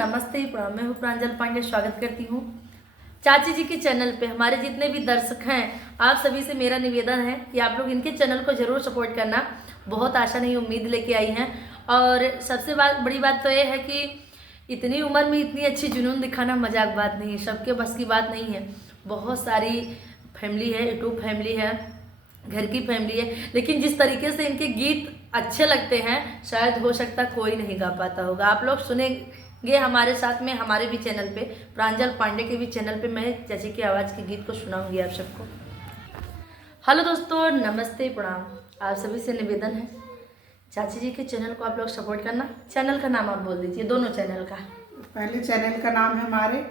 नमस्ते प्रणाम। मैं हूँ प्रांजल पांडे, स्वागत करती हूँ चाची जी के चैनल पे। हमारे जितने भी दर्शक हैं, आप सभी से मेरा निवेदन है कि आप लोग इनके चैनल को ज़रूर सपोर्ट करना। बहुत आशा नहीं उम्मीद लेके आई हैं। और सबसे बड़ी बात तो ये है कि इतनी उम्र में इतनी अच्छी जुनून दिखाना मजाक बात नहीं है, सबके बस की बात नहीं है। बहुत सारी फैमिली है, यूट्यूब फैमिली है, घर की फैमिली है, लेकिन जिस तरीके से इनके गीत अच्छे लगते हैं शायद हो सकता कोई नहीं गा पाता होगा। आप लोग सुनेंगे हमारे साथ में, हमारे भी चैनल पे, प्रांजल पांडे के भी चैनल पे मैं चाची की आवाज़ के गीत को सुनाऊंगी आप सबको। हेलो दोस्तों, नमस्ते प्रणाम। आप सभी से निवेदन है चाची जी के चैनल को आप लोग सपोर्ट करना। चैनल का नाम आप बोल दीजिए, दोनों चैनल का। पहले चैनल का नाम है हमारे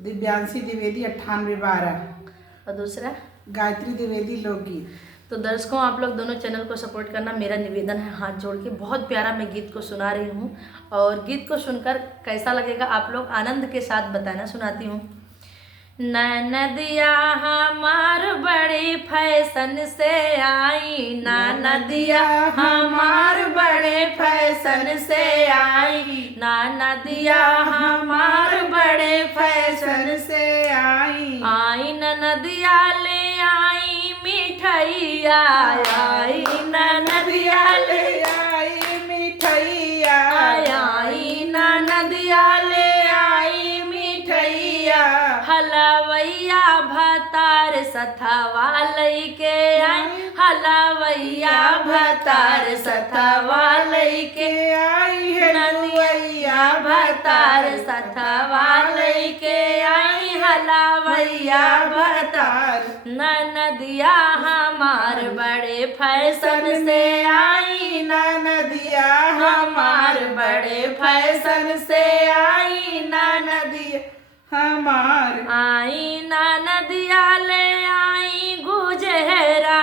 दिव्यांशी द्विवेदी 9812 और दूसरा गायत्री द्विवेदी लोकगीत। तो दर्शकों, आप लोग दोनों चैनल को सपोर्ट करना मेरा निवेदन है, हाथ जोड़ के। बहुत प्यारा मैं गीत को सुना रही हूँ और गीत को सुनकर कैसा लगेगा आप लोग आनंद के साथ बताना। सुनाती हूँ। नदिया हमार बड़ी फैशन से आई, नदिया हमार बड़े फैशन से आई, नदिया हमार बड़े फैशन से आई नदिया ले आई मिठैया, आई नदिया ले आई मिठैया, आई नदिया ले आई मिठैया। हलवैया भतार सथवा लैके आई, हलवैया भतार सथवा लैके आई है नदिया भतार सथवा लैके आई, हलवैया भतार। नदिया हमार बड़े फैशन से आई, नदिया हमार बड़े फैशन से आई, नदिया हमार आई नदिया ले आई गुजहरा,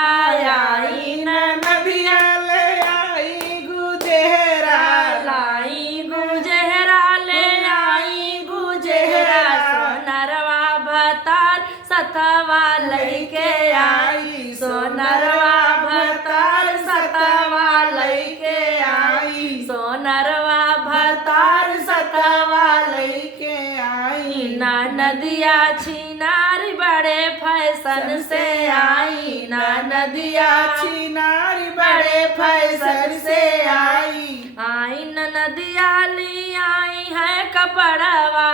आई नदिया ले आई गुजहरा, लाई गुजहरा ले आई गुजहरा। सोनरवा भतार सथवा लैके आई, सोनरवा भतार सथवा लैके आई, सोनरवा भतार सथवा लैके आई। नदिया छिनारी बड़े फैशन से आई, नदिया छिनारी बड़े फैशन से आई नदिया ली आई है कपड़वा,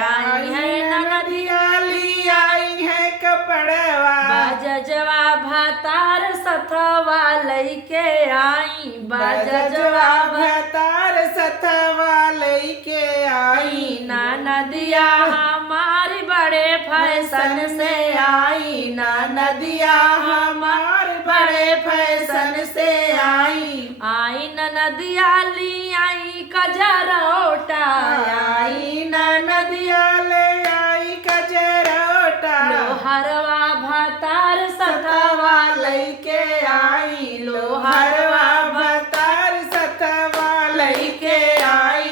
आई है नदिया ली आई है कपड़वा। बजजवा भतार सथवा लैके आई, बजजवा भतार सथवा लैके आई नदिया हमारी बड़े फैशन से आई, नदिया हमार बड़े फैशन से आई नदिया ली आई कजरोटा, आई नदिया ले आई कजरोटा। लोहरवा भतार सथवा लैके आई, लोहरवा भतार सथवा लैके आई।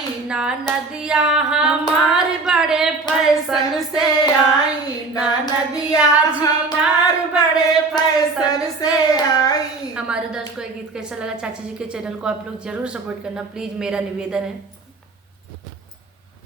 नदिया हमारे बड़े फैशन से आई, नदिया हमारे बड़े फैशन से आई। हमारे दर्शकों को ये गीत कैसा लगा चाची जी के चैनल को आप लोग जरूर सपोर्ट करना, प्लीज मेरा निवेदन है।